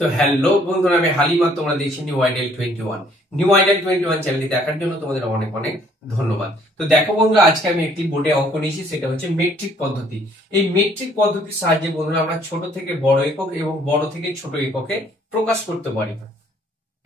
তো হ্যালো বন্ধুরা, আমি হালিমা, তোমরা দেখছি নিউ আইডিয়াল 21। নিউ আইডিয়াল 21 চ্যানেলটি দেখার জন্য তোমাদের অনেক অনেক ধন্যবাদ। তো দেখো বন্ধুরা, আজকে আমি একটি বোর্ডে অঙ্ক নিয়েছি, সেটা হচ্ছে মেট্রিক পদ্ধতি। এই মেট্রিক পদ্ধতির সাহায্যে বন্ধুরা আমরা ছোট থেকে বড় একক এবং বড় থেকে ছোট এককে প্রকাশ করতে পারি।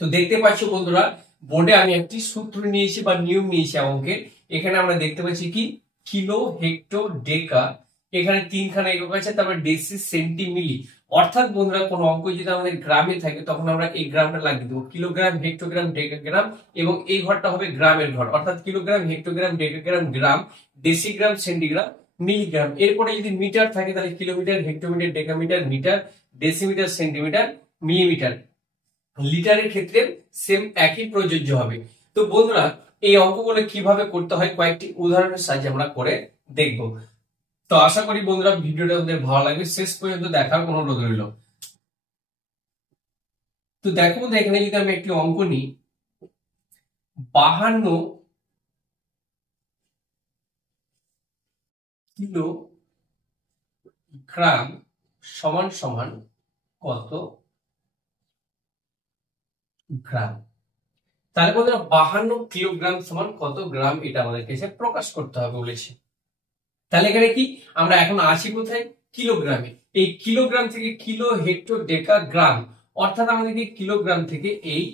তো দেখতে পাচ্ছ বন্ধুরা, বোর্ডে আমি একটি সূত্র নিয়েছি বা নিয়ম নিয়েছি অঙ্কের। এখানে আমরা দেখতে পাচ্ছি কি কিলো, হেক্টর, ডেকা, এখানে তিনখানা একক আছে, তারপরে ডেসি, সেন্টি, মিলি। অর্থাৎ বন্ধুরা, কোন অঙ্ক যদি আমাদের গ্রামে থাকে তখন আমরা এই গ্রামটা লাগিয়ে দেবো, কিলোগ্রাম, হেক্টোগ্রাম, ডেকাগ্রাম, এবং এই ঘরটা হবে গ্রামের ঘর, অর্থাৎ kilogram, hectogram, decagram, gram, decigram, centigram, milligram. এরপরে যদি মিটার থাকে তাহলে kilometre, hectometre, decametre, metre, decimetre, centimetre, millimetre. লিটারের ক্ষেত্রে সেম একই প্রযোজ্য হবে। তো বন্ধুরা, এই অঙ্কগুলো কিভাবে করতে হয় কয়েকটি উদাহরণের সাহায্যে আমরা করে দেখব। তো আশা করি বন্ধুরা ভিডিওটা আমাদের ভালো লাগবে, শেষ পর্যন্ত দেখার অনুরোধ রইল। তো দেখো বন্ধু, এখানে যদি আমি একটি অঙ্ক নিই, 52 কিলো গ্রাম সমান সমান কত গ্রাম। তাহলে বন্ধুরা 52 কিলোগ্রাম সমান কত গ্রাম, এটা আমাদেরকে এসে প্রকাশ করতে হবে বলেছে। তাহলে এখানে কি আমরা এখন আছি কোথায়? কিলোগ্রামে। এই কিলোগ্রাম থেকে কিলো, হেক্টর, ডেকা, গ্রাম, অর্থাৎ আমাদেরকে কিলোগ্রাম থেকে এই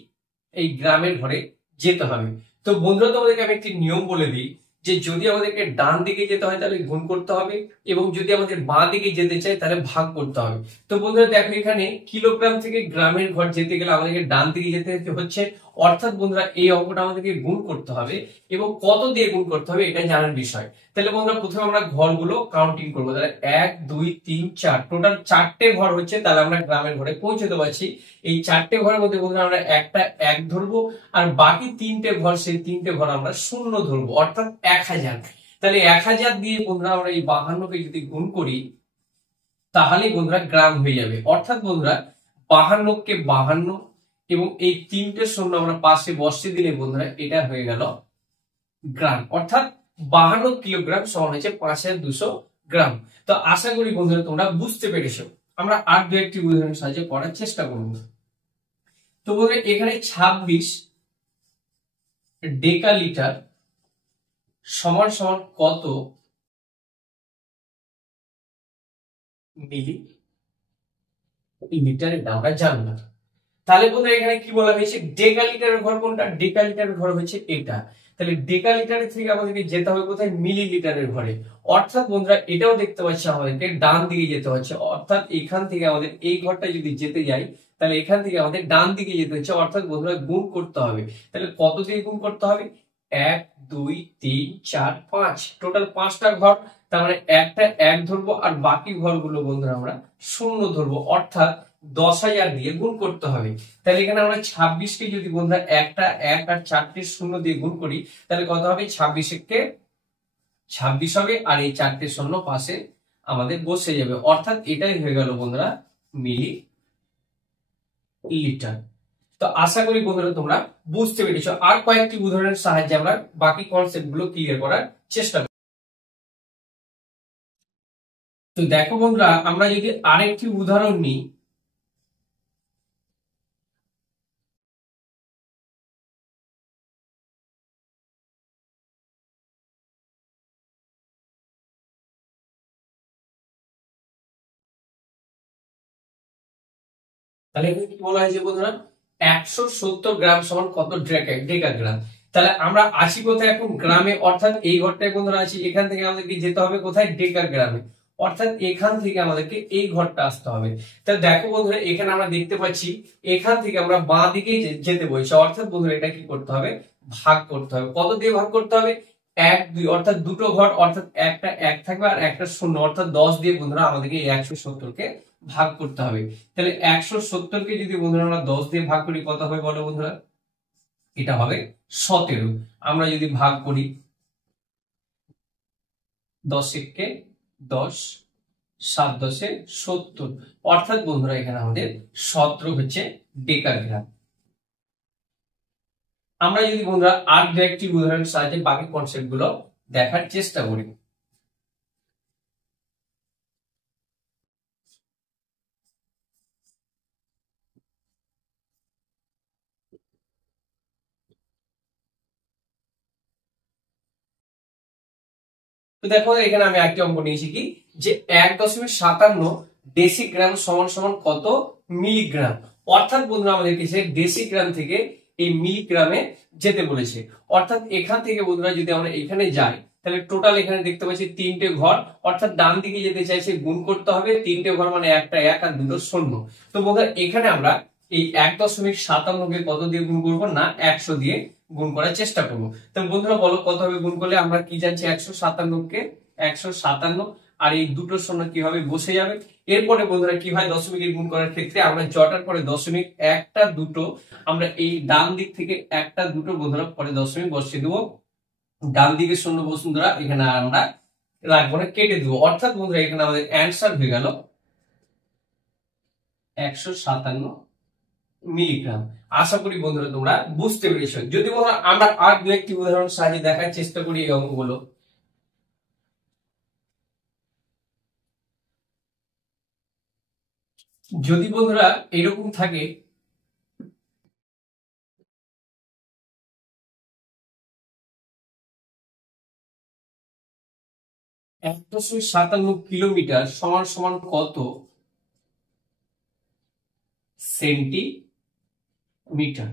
এই গ্রামের ঘরে যেতে হবে। তো বন্ধুরা, তোমাদেরকে আমি একটি নিয়ম বলে দিই, যে যদি আমাদেরকে ডান দিকে যেতে হয় তাহলে গুণ করতে হবে, এবং যদি আমাদের বাঁ দিকে যেতে চাই তাহলে ভাগ করতে হবে। তো বন্ধুরা দেখো, এখানে কিলোগ্রাম থেকে গ্রামের ঘর যেতে গেলে আমাদেরকে ডান দিকে যেতে হচ্ছে, অর্থাৎ বন্ধুরা এই অঙ্কটা আমাদেরকে গুণ করতে হবে, এবং কত দিয়ে গুণ করতে হবে এটা জানার বিষয়। তাহলে বন্ধুরা প্রথমে আমরা ঘরগুলো কাউন্টিং করবো। তাহলে 1 2 3 4, টোটাল 4টে ঘর হচ্ছে, তাহলে আমরা গ্রামের ঘরে পৌঁছতে পারছি। এই 4টে ঘরের মধ্যে বন্ধুরা আমরা একটা 1 ধরবো, আর বাকি 3টে ঘর, সেই 3টে ঘর আমরা শূন্য ধরবো, অর্থাৎ 1000। তাহলে 1000 দিয়ে বন্ধুরা আমরা এই 52কে যদি গুণ করি তাহলে বন্ধুরা গ্রাম হয়ে যাবে। অর্থাৎ বন্ধুরা 52কে 52 এবং এই 3টে শূন্য আমরা পাশে বসিয়ে দিলে বন্ধুরা এটা হয়ে গেল গ্রাম, অর্থাৎ 52 কিলোগ্রাম সমান হচ্ছে 5200 গ্রাম। তো আশা করি বন্ধুরা তোমরা বুঝতে পেরেছো। আমরা আর দু একটি উদাহরণের সাহায্যে করার চেষ্টা করব। তো বন্ধুরা এখানে 26 ডেকালিটার সমান সমান কত মিলি লিটার, এটা আমরা জানবো। তাহলে বন্ধুরা এখানে কি বলা হয়েছে, ডেকালিটারের ঘর কোনটা? ডেকালিটারের ঘর হচ্ছে এটা। তাহলে ডেকালিটারের থেকে আমাদেরকে যেতে হবে কোথায়? মিলিলিটারের ঘরে। অর্থাৎ বন্ধুরা এটাও দেখতে পাচ্ছি আমাদেরকে ডান দিকে যেতে হচ্ছে, অর্থাৎ এখান থেকে আমাদের এই ঘরটা যদি যেতে যাই তাহলে এখান থেকে আমাদের ডান দিকে যেতে হচ্ছে, অর্থাৎ বন্ধুরা গুণ করতে হবে। তাহলে কত দিয়ে গুণ করতে হবে? 1 2 3 4 5, টোটাল 5টা ঘর। তার মানে একটা 1 ধরবো, আর বাকি ঘরগুলো বন্ধুরা আমরা শূন্য ধরবো, অর্থাৎ 10,000 দিয়ে গুণ করতে হবে। তাহলে এখানে আমরা 26কে যদি বন্ধুরা একটা 1 আর 4টে শূন্য দিয়ে গুণ করি তাহলে কত হবে? 26কে 26 হবে, আর এই 4টে শূন্য পাশে আমাদের বসে যাবে, অর্থাৎ এটাই হয়ে গেল বন্ধুরা মিলি লিটার। তো আশা করি বন্ধুরা তোমরা বুঝতে পেরেছো। আর কয়েকটি উদাহরণের সাহায্যে আমরা বাকি কনসেপ্ট গুলো ক্লিয়ার করার চেষ্টা করি। তো দেখো বন্ধুরা, আমরা যদি আরেকটি উদাহরণ নিই, তাহলে এখানে কি বলা হয়েছে বন্ধুরা, 170 গ্রাম সমান কত ডেকাগ্রাম। তাহলে আমরা আছি কোথায় এখন? গ্রামে, অর্থাৎ এই ঘরটায় বন্ধুরা আছি। এখান থেকে আমাদেরকে যেতে হবে কোথায়? ডেকাগ্রামে, অর্থাৎ এখান থেকে আমাদেরকে এই ঘরটা আসতে হবে। তাহলে দেখো বন্ধুরা, এখানে আমরা দেখতে পাচ্ছি এখান থেকে আমরা বাঁ দিকে যেতে বলছি, অর্থাৎ বন্ধুরা এটা কি করতে হবে? ভাগ করতে হবে। কত দিয়ে ভাগ করতে হবে? 1 2, অর্থাৎ দুটো ঘর, অর্থাৎ একটা 1 থাকবে আর একটা শূন্য, অর্থাৎ 10 দিয়ে বন্ধুরা আমাদেরকে এই 170কে ভাগ করতে হবে। তাহলে 170কে যদি বন্ধুরা আমরা 10 দিয়ে ভাগ করি কত হবে বলো বন্ধুরা? এটা হবে 17। আমরা যদি ভাগ করি 10 কে 10, 7 10 70, অর্থাৎ বন্ধুরা এখানে আমাদের 17 হচ্ছে ডেকাগ্রাম। আমরা যদি বন্ধুরা আর দু একটি উদাহরণের সাহায্যে বাকি কনসেপ্ট গুলো দেখার চেষ্টা করি। তো দেখো এখানে আমি একটি অঙ্ক নিয়েছি কি, যে 1.57 ডেসিগ্রাম সমান সমান কত মিলিগ্রাম। অর্থাৎ বন্ধুরা আমাদেরকে সে ডেসিগ্রাম থেকে এই মিলিগ্রামে যেতে বলেছে। অর্থাৎ এখান থেকে বন্ধুরা যদি আমরা এখানে যাই, তাহলে টোটাল এখানে দেখতে পাচ্ছি 3টে ঘর, অর্থাৎ ডান দিকে যেতে চাইছে গুণ করতে হবে, 3টে ঘর মানে একটা 1 আর 2টো 0। তো বন্ধুরা এখানে আমরা এই 1.57 কত দিয়ে গুণ করবো না 100 দিয়ে গুণ করার চেষ্টা করবো। তো বন্ধুরা বলো কত হবে গুণ করলে? আমরা কি জানছি 157 আর এই দুটো শূন্য কিভাবে বসে যাবে। এরপরে বন্ধুরা কি হয় দশমিকের গুণ করার ক্ষেত্রে আমরা জটার পরে দশমিক একটা দুটো আমরা এই ডান দিক থেকে একটা দুটো বন্ধুরা পরে দশমিক বসিয়ে দেবো, ডান দিকে শূন্য বন্ধুরা এখানে আমরা রাখবো না, কেটে দেবো। অর্থাৎ বন্ধুরা এখানে আমাদের অ্যান্সার হয়ে গেল 157 মিলিগ্রাম। আশা করি বন্ধুরা তোমরা বুঝতে পেরেছো। যদি বন্ধুরা আমরা আর দু একটি উদাহরণ সাহায্যে দেখার চেষ্টা করি এই অঙ্কগুলো। যদি বন্ধুরা এরকম থাকে, এক 1.57 কিলোমিটার সমান সমান কত সেন্টিমিটার।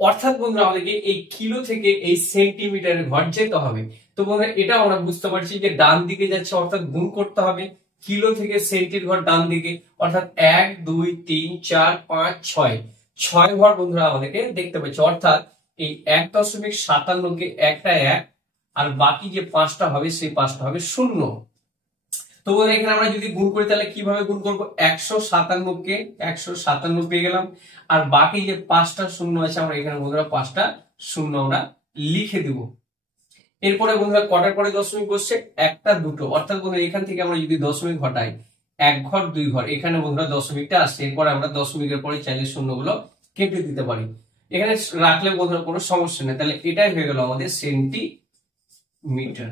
অর্থাৎ বন্ধুরা আমাদেরকে এই কিলো থেকে এই সেন্টিমিটারের ঘর যেতে হবে। তো বন্ধুরা এটা আমরা বুঝতে পারছি যে ডান দিকে যাচ্ছে, অর্থাৎ গুণ করতে হবে কিলো থেকে সেন্টির ঘর ডান দিকে, অর্থাৎ 1 2 3 4 5 6 6 ঘর বন্ধুরা আমাদেরকে দেখতে পাচ্ছি। অর্থাৎ এই 1.57 কে একটা 1 আর বাকি যে 5টা হবে সেই 5টা হবে 0। তো এখানে আমরা যদি গুণ করি তাহলে কিভাবে গুণ করবো? 157 কে 157 পেয়ে গেলাম, আর বাকি যে 5টা শূন্য আছে আমরা এখানে বন্ধুরা 5টা শূন্য আমরা লিখে দিব। এরপরে বন্ধুরা কটার পরে দশমিক বসছে? একটা দুটো। অর্থাৎ বন্ধুরা এখান থেকে আমরা যদি দশমিক ঘটাই 1 ঘর 2 ঘর, এখানে বন্ধুরা দশমিকটা আসছে। এরপরে আমরা দশমিকের পরে চাইলে শূন্যগুলো কেটে দিতে পারি, এখানে রাখলে বন্ধুরা কোনো সমস্যা নেই। তাহলে এটাই হয়ে গেল আমাদের সেন্টিমিটার।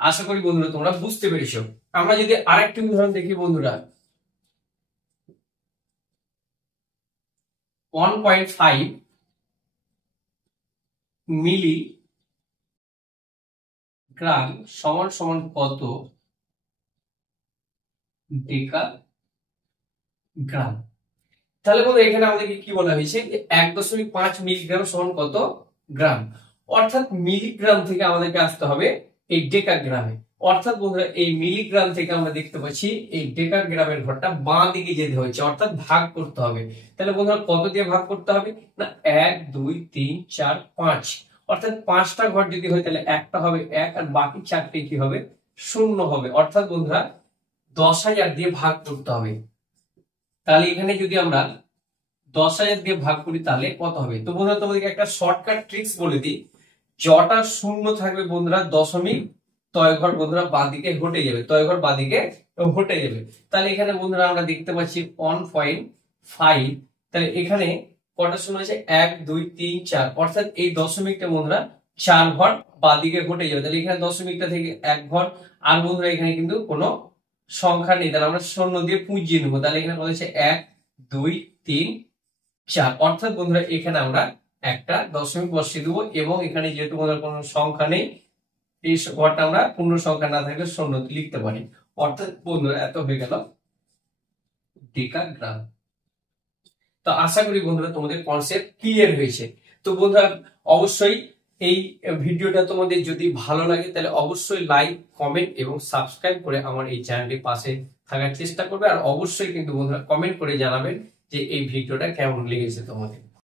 আশা করি বন্ধুরা তোমরা বুঝতে পেরেছো। আমরা যদি আরেকটি উদাহরণ দেখি বন্ধুরা, 1.5 মিলিগ্রাম সমান সমান কত ডেকাগ্রাম। তাহলে বন্ধুরা এখানে আমাদেরকে কি বলা হয়েছে? 1.5 মিলিগ্রাম সমান কত গ্রাম। অর্থাৎ মিলিগ্রাম থেকে আমাদেরকে আসতে হবে এই ডেকাগ্রামে। অর্থাৎ বন্ধুরা এই মিলিগ্রাম থেকে আমরা দেখতে পাচ্ছি এই ডেকাগ্রামের ঘরটা বাঁ দিকে যেতে হয়েছে, অর্থাৎ ভাগ করতে হবে। তাহলে বন্ধুরা কত দিয়ে ভাগ করতে হবে না 1 2 3 4 5, অর্থাৎ 5টা ঘর যদি হয় তাহলে একটা হবে 1 আর বাকি 4টে কি হবে 0 হবে। অর্থাৎ বন্ধুরা 10,000 দিয়ে ভাগ করতে হবে। তাহলে এখানে যদি আমরা 10,000 দিয়ে ভাগ করি তাহলে কত হবে? তো বন্ধুরা তোমাদেরকে একটা শর্টকাট ট্রিক্স বলে দিই, যটা শূন্য থাকবে বন্ধুরা দশমিক তয় ঘর বন্ধুরা বাঁ দিকে হটে যাবে, তয় ঘর বাঁ দিকে হটে যাবে। তাহলে এখানে বন্ধুরা আমরা দেখতে পাচ্ছি 1.5, তাহলে এখানে কটা শূন্য আছে 1 2 3 4, অর্থাৎ এই দশমিকটা বন্ধুরা 4 ঘর বাঁ দিকে হটে যাবে। তাহলে এখানে দশমিকটা থেকে 1 ঘর, আর বন্ধুরা এখানে কিন্তু কোনো সংখ্যা নেই, তাহলে আমরা শূন্য দিয়ে পুঁজিয়ে নেবো। তাহলে এখানে কত হচ্ছে 1 2 3 4, অর্থাৎ বন্ধুরা এখানে আমরা একটা দশমিক বসিয়ে দেবো, এবং এখানে যেহেতু বন্ধুরা কোনো সংখ্যা নেই এই ঘরটা আমরা পূর্ণ সংখ্যা না থাকলে শূন্য লিখতে পারি। অর্থাৎ বন্ধুরা এত হয়ে গেল ডেকাগ্রাম। তো আশা করি বন্ধুরা তোমাদের কনসেপ্ট ক্লিয়ার হয়েছে। তো বন্ধুরা অবশ্যই এই ভিডিওটা তোমাদের যদি ভালো লাগে তাহলে অবশ্যই লাইক কমেন্ট এবং সাবস্ক্রাইব করে আমার এই চ্যানেলটির পাশে থাকার চেষ্টা করবে। আর অবশ্যই কিন্তু বন্ধুরা কমেন্ট করে জানাবেন যে এই ভিডিওটা কেমন লেগেছে তোমাদের।